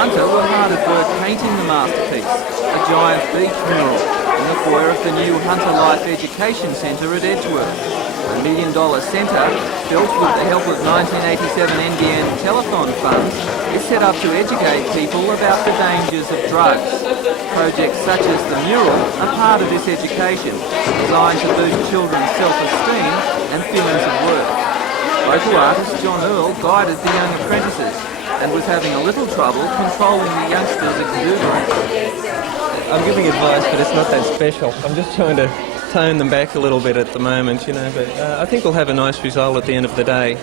Hunter were hard at work painting the masterpiece, a giant beach mural, in the foyer of the new Hunter Life Education Centre at Edgeworth. A $1 million centre, built with the help of 1987 NBN Television funds, is set up to educate people about the dangers of drugs. Projects such as the mural are part of this education, designed to boost children's self-esteem and feelings of worth. Local artist John Earl guided the young apprentices and was having a little trouble controlling the youngsters' exuberance. I'm giving advice, but it's not that special. I'm just trying to tone them back a little bit at the moment, you know, but I think we'll have a nice result at the end of the day.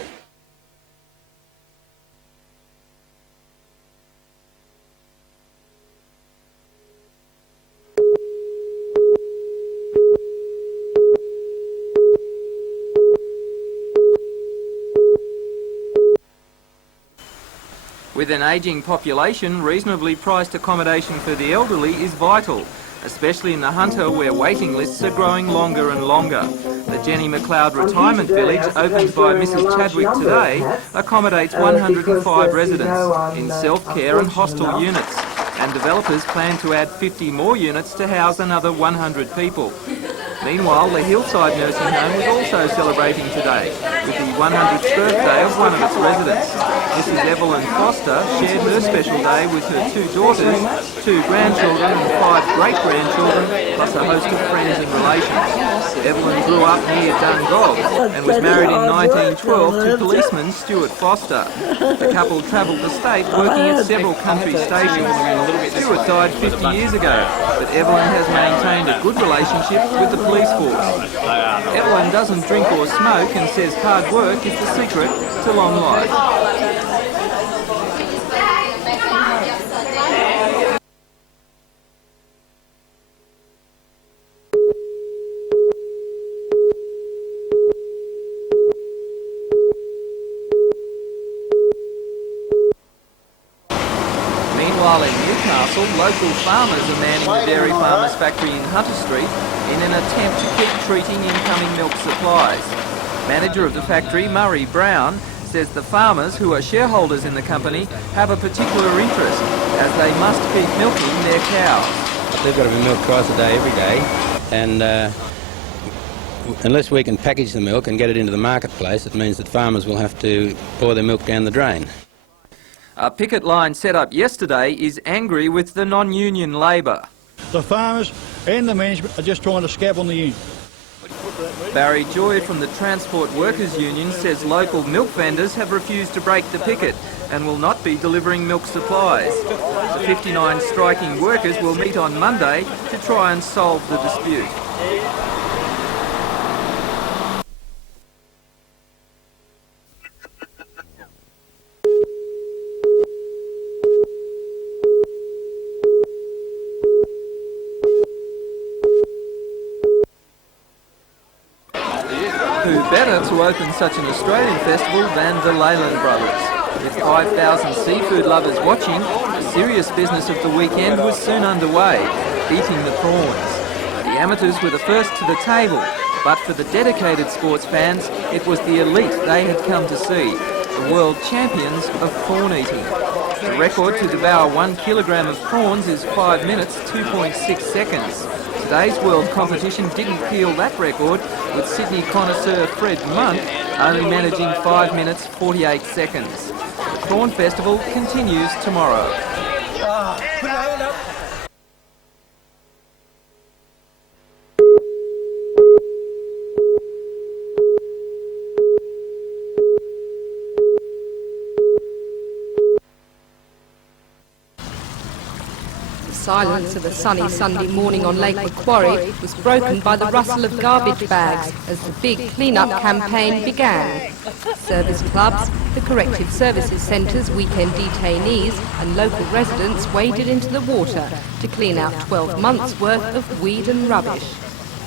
With an ageing population, reasonably priced accommodation for the elderly is vital, especially in the Hunter where waiting lists are growing longer and longer. The Jenny McCloud Retirement Village, opened by Mrs Chadwick today, accommodates 105 residents in self-care and hostel units, and developers plan to add 50 more units to house another 100 people. Meanwhile, the Hillside Nursing Home is also celebrating today, with the 100th birthday of one of its residents. Mrs Evelyn Foster shared her special day with her 2 daughters, 2 grandchildren and 5 great-grandchildren, plus a host of friends and relations. Evelyn grew up near Dungog and was married in 1912 to policeman Stuart Foster. The couple travelled the state working at several country stations. Stuart died 50 years ago, but Evelyn has maintained a good relationship with the police force. Evelyn doesn't drink or smoke and says hard work is the secret to long life. Meanwhile in Newcastle, local farmers are manning the dairy farmers' factory in Hunter Street in an attempt to keep treating incoming milk supplies. Manager of the factory, Murray Brown, says the farmers, who are shareholders in the company, have a particular interest as they must keep milking their cows. They've got to be milked twice a day, every day, and unless we can package the milk and get it into the marketplace, it means that farmers will have to pour their milk down the drain. A picket line set up yesterday is angry with the non-union Labor. The farmers and the management are just trying to scab on the union. Barry Joy from the Transport Workers Union says local milk vendors have refused to break the picket and will not be delivering milk supplies. The 59 striking workers will meet on Monday to try and solve the dispute. Who better to open such an Australian festival than the Leyland Brothers? With 5,000 seafood lovers watching, the serious business of the weekend was soon underway, eating the prawns. The amateurs were the first to the table, but for the dedicated sports fans, it was the elite they had come to see, the world champions of prawn eating. The record to devour 1 kilogram of prawns is 5 minutes, 2.6 seconds. Today's world competition didn't peel that record, with Sydney connoisseur Fred Monk only managing 5 minutes 48 seconds. The Prawn Festival continues tomorrow. The silence of a sunny Sunday morning on Lake Macquarie was broken by the rustle of garbage bags as the big clean-up campaign began. Service clubs, the corrective services centres, weekend detainees and local residents waded into the water to clean out 12 months' worth of weed and rubbish.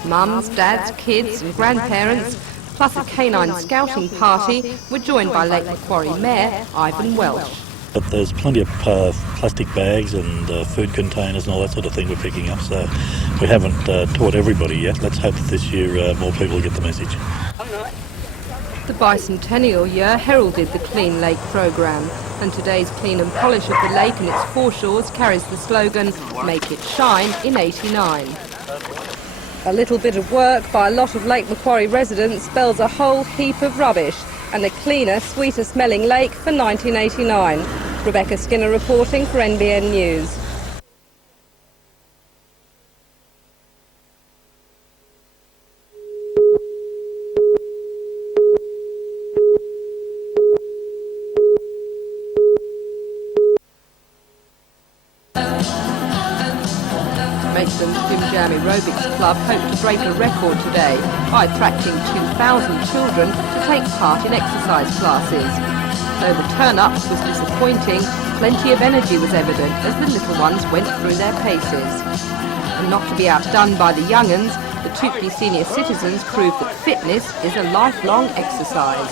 Mums, dads, kids and grandparents, plus a canine scouting party, were joined by Lake Macquarie Mayor Ivan Welsh. But there's plenty of plastic bags and food containers and all that sort of thing we're picking up, so we haven't taught everybody yet. Let's hope that this year more people get the message. The bicentennial year heralded the Clean Lake programme, and today's clean and polish of the lake and its foreshores carries the slogan, "Make it shine in '89. A little bit of work by a lot of Lake Macquarie residents spells a whole heap of rubbish and a cleaner, sweeter smelling lake for 1989. Rebecca Skinner reporting for NBN News. Maitland's Jim Jam Aerobics Club hoped to break a record today by attracting 2,000 children to take part in exercise classes. Though the turn-up was disappointing, plenty of energy was evident as the little ones went through their paces. And not to be outdone by the young'uns, the Tupely senior citizens proved that fitness is a lifelong exercise.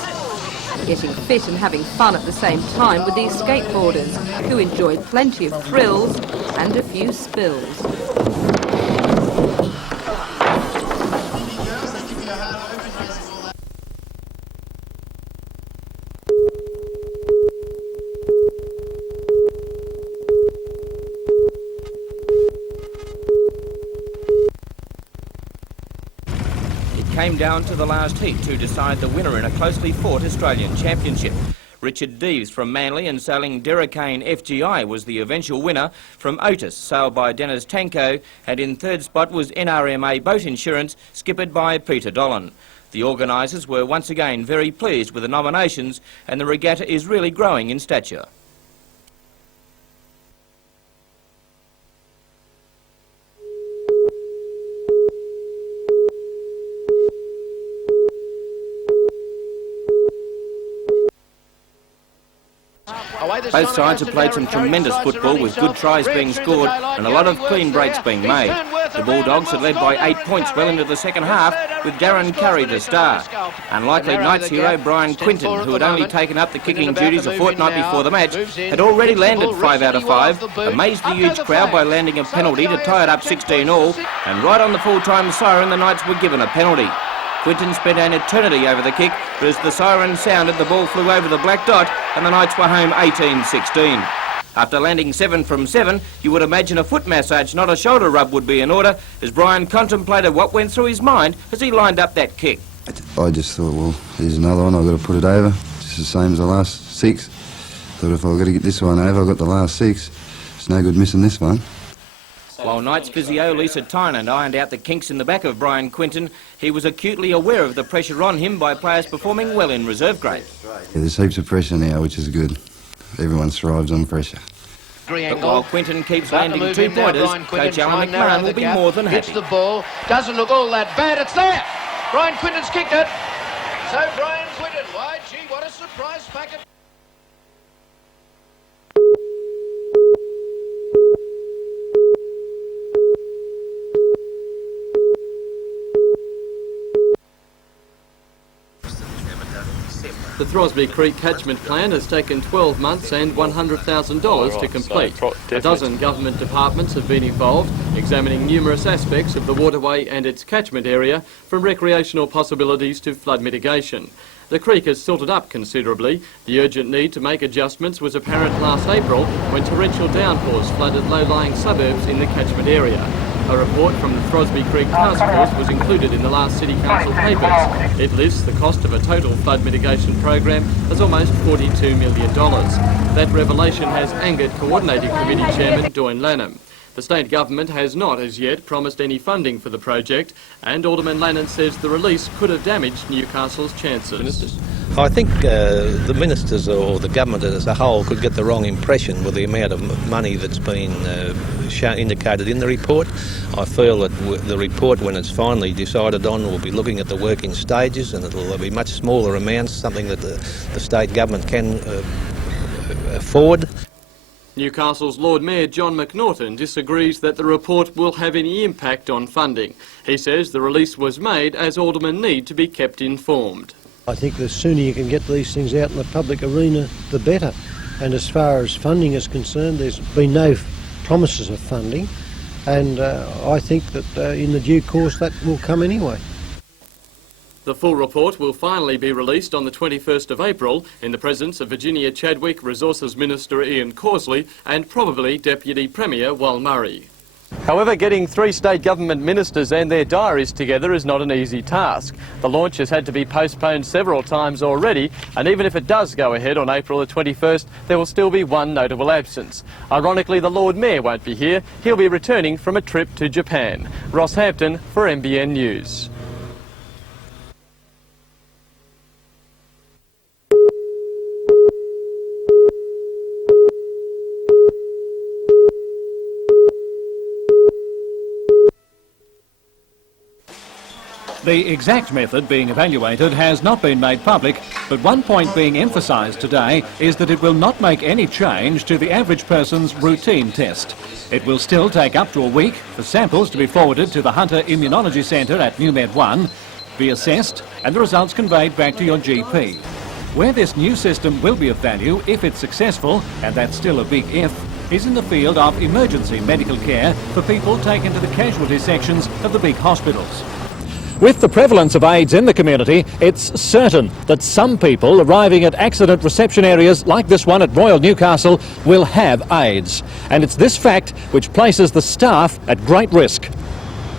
Getting fit and having fun at the same time with these skateboarders, who enjoyed plenty of thrills and a few spills. Came down to the last heat to decide the winner in a closely fought Australian Championship. Richard Deves from Manly and sailing Derricane FGI was the eventual winner from Otis, sailed by Dennis Tanko, and in third spot was NRMA Boat Insurance, skippered by Peter Dolan. The organisers were once again very pleased with the nominations, and the regatta is really growing in stature. Both sides have played some tremendous football with good tries being scored and a lot of clean breaks being made. The Bulldogs had led by 8 points well into the second half, with Darren Curry the star. Unlikely Knights hero Brian Quinton, who had only taken up the kicking duties a fortnight before the match, had already landed 5 out of 5, amazed the huge crowd by landing a penalty to tie it up 16-all, and right on the full-time siren the Knights were given a penalty. Quinton spent an eternity over the kick, but as the siren sounded, the ball flew over the black dot and the Knights were home 18-16. After landing 7 from 7, you would imagine a foot massage, not a shoulder rub, would be in order, as Brian contemplated what went through his mind as he lined up that kick. I just thought, well, here's another one, I've got to put it over, just the same as the last 6. Thought if I've got to get this one over, I've got the last 6. It's no good missing this one. While Knights physio Lisa Tynan ironed out the kinks in the back of Brian Quinton, he was acutely aware of the pressure on him by players performing well in reserve grade. Yeah, there's heaps of pressure now, which is good. Everyone thrives on pressure. But while Quinton keeps landing 2-pointers, Coach Alan McCloud will be more than happy. Hits the ball, doesn't look all that bad, it's there! Brian Quinton's kicked it! So Brian Quinton, why, gee, what a surprise packet! The Throsby Creek catchment plan has taken 12 months and $100,000 to complete. A dozen government departments have been involved, examining numerous aspects of the waterway and its catchment area, from recreational possibilities to flood mitigation. The creek has silted up considerably. The urgent need to make adjustments was apparent last April when torrential downpours flooded low-lying suburbs in the catchment area. A report from the Throsby Creek Task Force was included in the last City Council papers. It lists the cost of a total flood mitigation program as almost $42 million. That revelation has angered Coordinating Committee Chairman Doyne Lanham. The state government has not as yet promised any funding for the project, and Alderman Lannan says the release could have damaged Newcastle's chances. I think the ministers or the government as a whole could get the wrong impression with the amount of money that's been indicated in the report. I feel that the report, when it's finally decided on, will be looking at the working stages, and it'll be much smaller amounts, something that the state government can afford. Newcastle's Lord Mayor John McNaughton disagrees that the report will have any impact on funding. He says the release was made as aldermen need to be kept informed. I think the sooner you can get these things out in the public arena, the better. And as far as funding is concerned, there's been no promises of funding, and I think that in the due course that will come anyway. The full report will finally be released on the 21st of April in the presence of Virginia Chadwick, Resources Minister Ian Causley and probably Deputy Premier Wal Murray. However, getting three state government ministers and their diaries together is not an easy task. The launch has had to be postponed several times already, and even if it does go ahead on April the 21st, there will still be one notable absence. Ironically, the Lord Mayor won't be here. He'll be returning from a trip to Japan. Ross Hampton for NBN News. The exact method being evaluated has not been made public, but one point being emphasised today is that it will not make any change to the average person's routine test. It will still take up to a week for samples to be forwarded to the Hunter Immunology Centre at Newmed 1, be assessed and the results conveyed back to your GP. Where this new system will be of value if it's successful, and that's still a big if, is in the field of emergency medical care for people taken to the casualty sections of the big hospitals. With the prevalence of AIDS in the community, it's certain that some people arriving at accident reception areas like this one at Royal Newcastle will have AIDS. And it's this fact which places the staff at great risk.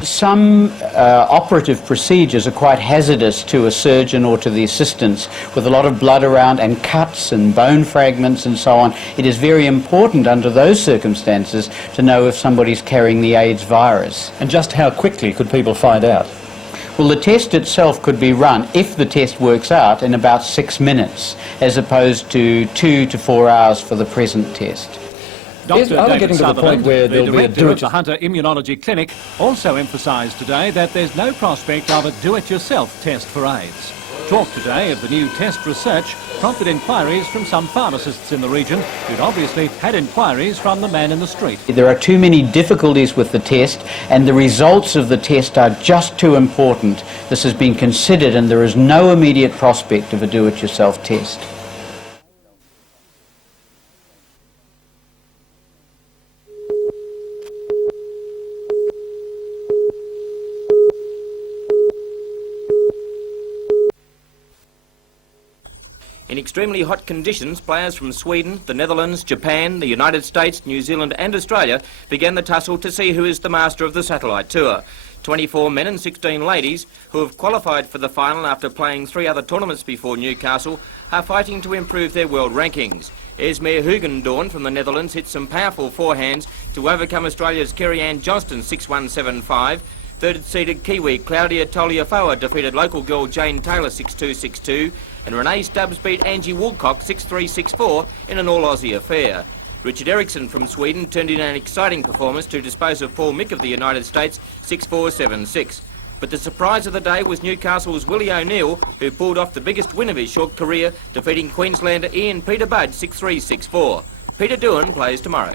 Some operative procedures are quite hazardous to a surgeon or to the assistants, with a lot of blood around and cuts and bone fragments and so on. It is very important under those circumstances to know if somebody's carrying the AIDS virus. And just how quickly could people find out? Well, the test itself could be run, if the test works out, in about 6 minutes, as opposed to 2 to 4 hours for the present test. Dr. David Sutherland, the director of the Hunter Immunology Clinic, also emphasised today that there's no prospect of a do-it-yourself test for AIDS. Talk today of the new test research prompted inquiries from some pharmacists in the region who'd obviously had inquiries from the man in the street. There are too many difficulties with the test, and the results of the test are just too important. This has been considered, and there is no immediate prospect of a do-it-yourself test. In extremely hot conditions, players from Sweden, the Netherlands, Japan, the United States, New Zealand and Australia began the tussle to see who is the master of the satellite tour. 24 men and 16 ladies, who have qualified for the final after playing 3 other tournaments before Newcastle, are fighting to improve their world rankings. Esmee Hugendorn from the Netherlands hit some powerful forehands to overcome Australia's Kerry-Ann Johnston 6-1-7-5. Third-seeded Kiwi Claudia Toliafoa defeated local girl Jane Taylor 6-2-6-2, and Renee Stubbs beat Angie Woolcock 6-3-6-4 in an all-Aussie affair. Richard Eriksson from Sweden turned in an exciting performance to dispose of Paul Mick of the United States 6-4-7-6. But the surprise of the day was Newcastle's Willie O'Neill, who pulled off the biggest win of his short career, defeating Queenslander Ian Peter Budd 6-3-6-4. Peter Doohan plays tomorrow.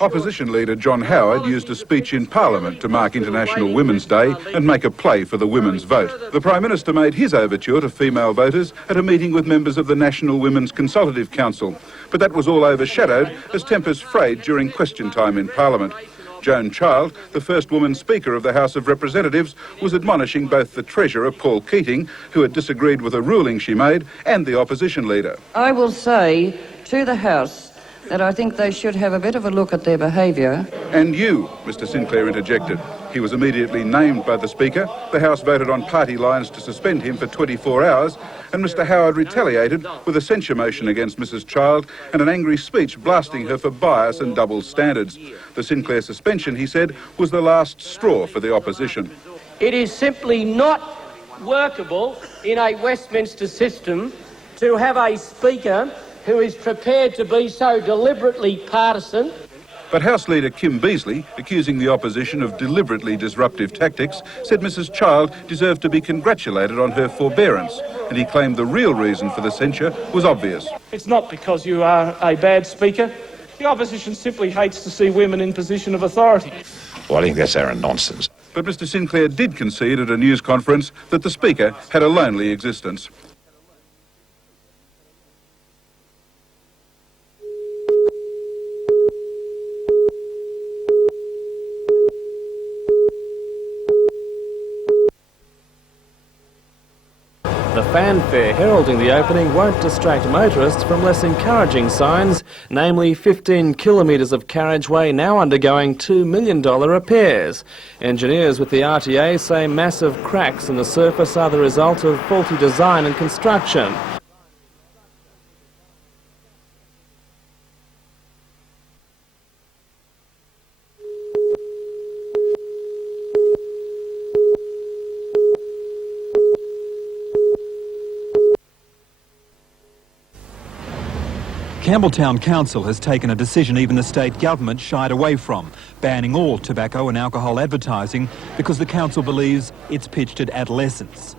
Opposition leader John Howard used a speech in Parliament to mark International Women's Day and make a play for the women's vote. The Prime Minister made his overture to female voters at a meeting with members of the National Women's Consultative Council, but that was all overshadowed as tempers frayed during question time in Parliament. Joan Child, the first woman Speaker of the House of Representatives, was admonishing both the Treasurer, Paul Keating, who had disagreed with a ruling she made, and the opposition leader. I will say to the House that I think they should have a bit of a look at their behaviour. And you, Mr Sinclair interjected. He was immediately named by the Speaker. The House voted on party lines to suspend him for 24 hours, and Mr Howard retaliated with a censure motion against Mrs Child and an angry speech blasting her for bias and double standards. The Sinclair suspension, he said, was the last straw for the opposition. It is simply not workable in a Westminster system to have a Speaker who is prepared to be so deliberately partisan. But House Leader Kim Beazley, accusing the opposition of deliberately disruptive tactics, said Mrs Child deserved to be congratulated on her forbearance, and he claimed the real reason for the censure was obvious. It's not because you are a bad Speaker. The opposition simply hates to see women in position of authority. Well, I think that's arrant nonsense. But Mr Sinclair did concede at a news conference that the Speaker had a lonely existence. The fanfare heralding the opening won't distract motorists from less encouraging signs, namely 15 kilometres of carriageway now undergoing $2 million repairs. Engineers with the RTA say massive cracks in the surface are the result of faulty design and construction. Campbelltown Council has taken a decision even the state government shied away from, banning all tobacco and alcohol advertising because the council believes it's pitched at adolescents.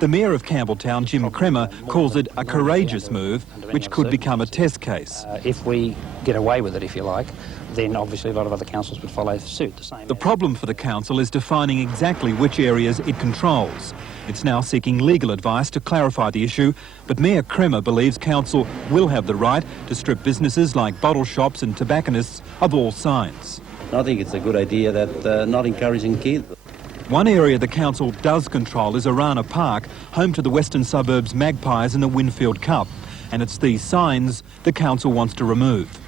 The Mayor of Campbelltown, Jim Cremer, calls it a courageous move which could become a test case. If we get away with it, if you like, then obviously a lot of other councils would follow suit. The problem for the council is defining exactly which areas it controls. It's now seeking legal advice to clarify the issue, but Mayor Cremer believes council will have the right to strip businesses like bottle shops and tobacconists of all signs. I think it's a good idea that not encouraging kids. One area the council does control is Arana Park, home to the western suburbs Magpies and the Winfield Cup, and it's these signs the council wants to remove.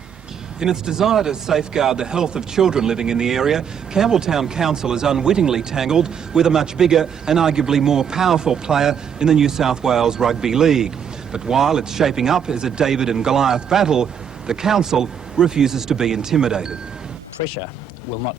In its desire to safeguard the health of children living in the area, Campbelltown Council is unwittingly tangled with a much bigger and arguably more powerful player in the New South Wales Rugby League. But while it's shaping up as a David and Goliath battle, the council refuses to be intimidated. Pressure will not...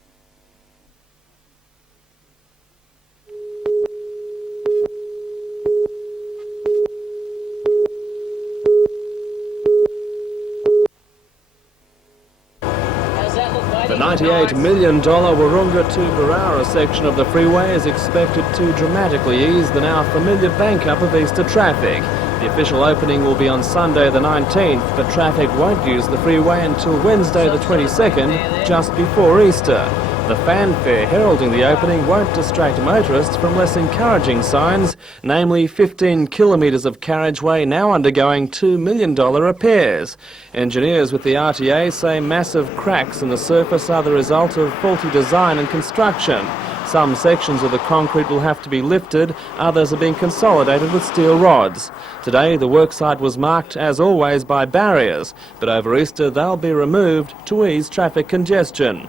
The $98 million Wahroonga to Barara section of the freeway is expected to dramatically ease the now familiar bank-up of Easter traffic. The official opening will be on Sunday the 19th, but traffic won't use the freeway until Wednesday the 22nd, just before Easter. The fanfare heralding the opening won't distract motorists from less encouraging signs, namely 15 kilometres of carriageway now undergoing $2 million repairs. Engineers with the RTA say massive cracks in the surface are the result of faulty design and construction. Some sections of the concrete will have to be lifted, others are being consolidated with steel rods. Today the worksite was marked, as always, by barriers, but over Easter they'll be removed to ease traffic congestion.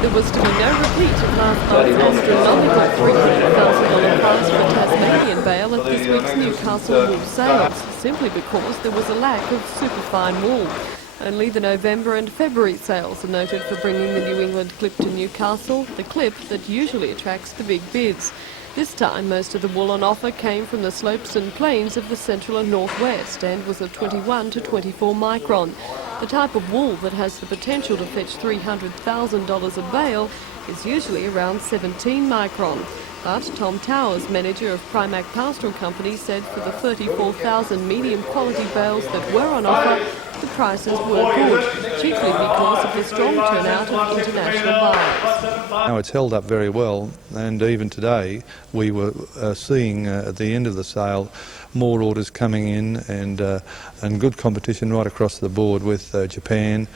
There was to be no repeat of last month's astronomical $300,000 prize for Tasmanian bail at this week's Newcastle wool sales, simply because there was a lack of superfine wool. Only the November and February sales are noted for bringing the New England clip to Newcastle, the clip that usually attracts the big bids. This time, most of the wool on offer came from the slopes and plains of the central and northwest and was of 21 to 24 micron. The type of wool that has the potential to fetch $300,000 a bale is usually around 17 micron. But Tom Towers, manager of Primac Pastoral Company, said for the 34,000 medium quality bales that were on offer, the prices were good, chiefly because of the strong turnout of international buyers. Now it's held up very well, and even today we were seeing at the end of the sale more orders coming in and good competition right across the board with Japan,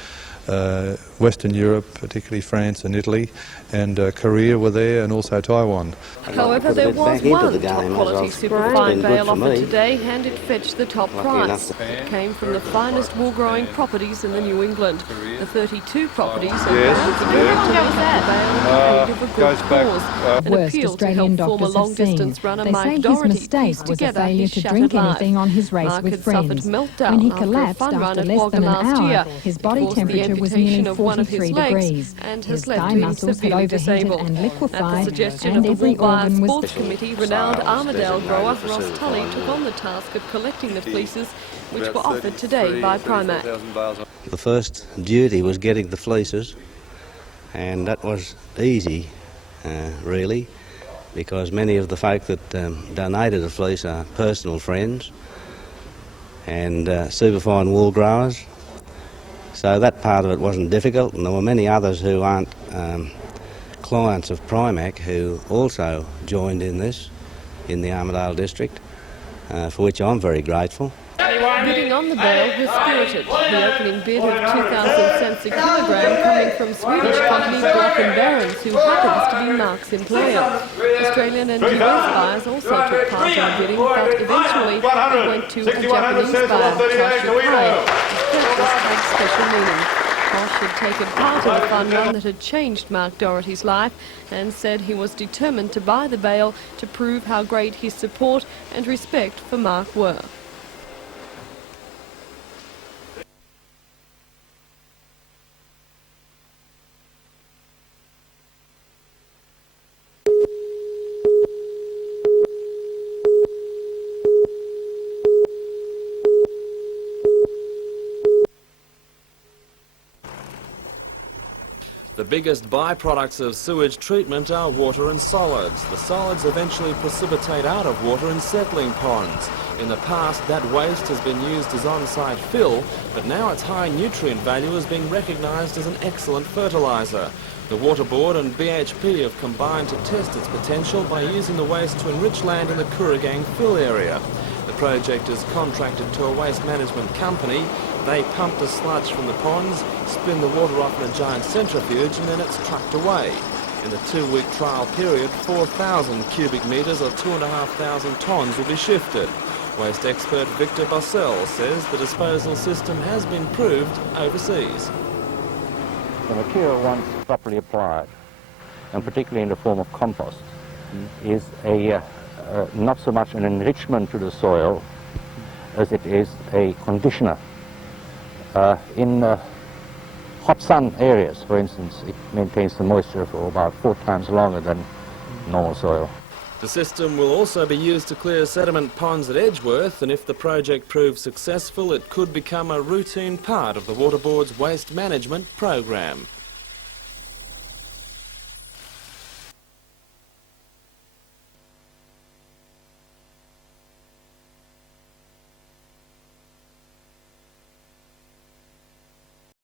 Western Europe, particularly France and Italy, and Korea were there, and also Taiwan. However, there was one top-quality superfine bale offered today, and it fetched the top price. It came from the finest wool-growing properties in the New England. The 32 properties are proud to be the bale in aid of a good cause. An appeal to help former long-distance runner Mike Doherty piece together his shattered life. Mark had suffered meltdown When he after a collapsed fun run after at less than Wagga an last hour, year. his body It caused the temperature was amputation nearly of one of his 43 legs degrees. and His has left thigh him muscles had severely overheated disabled. and At the liquefied, suggestion and of the every Wool-Wire organ was... Sports Committee, renowned Armidale grower Ross Tully took on the task of collecting the fleeces, which were offered today by Primac. The first duty was getting the fleeces, and that was easy, really, because many of the folk that donated the fleece are personal friends and superfine wool growers. So that part of it wasn't difficult, and there were many others who aren't clients of Primac who also joined in this in the Armidale district, for which I'm very grateful. Bidding on the bale was spirited. The opening bid of 2,000 cents a kilogram coming from Swedish company Bloch & Barons, who happens to be Mark's employer. Australian and US buyers also took part in the bidding, but eventually it went to a Japanese buyer, Tosh Kai. His purchase had special meaning. Tosh had taken part in a fun run that had changed Mark Doherty's life and said he was determined to buy the bale to prove how great his support and respect for Mark were. The biggest byproducts of sewage treatment are water and solids. The solids eventually precipitate out of water in settling ponds. In the past, that waste has been used as on-site fill, but now its high nutrient value is being recognised as an excellent fertiliser. The Water Board and BHP have combined to test its potential by using the waste to enrich land in the Kooragang fill area. The project is contracted to a waste management company. They pump the sludge from the ponds, spin the water off in a giant centrifuge, and then it's trucked away. In the 2-week trial period, 4,000 cubic metres or 2,500 tonnes will be shifted. Waste expert Victor Bossell says the disposal system has been proved overseas. The material, once properly applied, and particularly in the form of compost, is not so much an enrichment to the soil as it is a conditioner. In hot sun areas, for instance, it maintains the moisture for about 4 times longer than normal soil. The system will also be used to clear sediment ponds at Edgeworth, and if the project proves successful, it could become a routine part of the Water Board's waste management program.